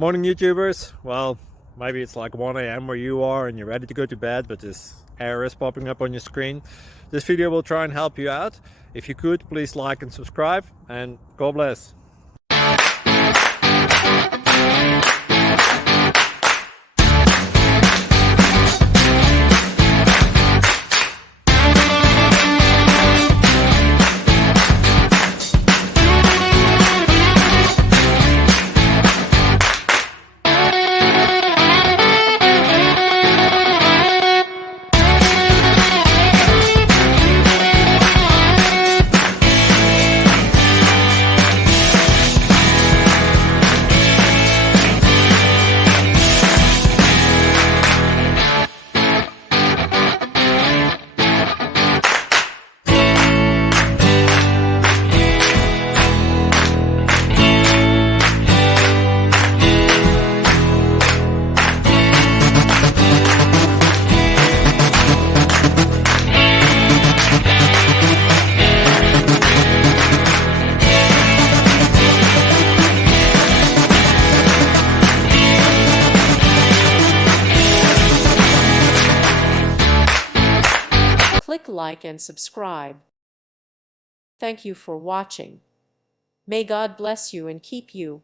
Morning YouTubers. Well, maybe it's like 1 a.m. where you are and you're ready to go to bed, but this error is popping up on your screen. This video will try and help you out. If you could, please like and subscribe, and God bless. Click like and subscribe. Thank you for watching. May God bless you and keep you.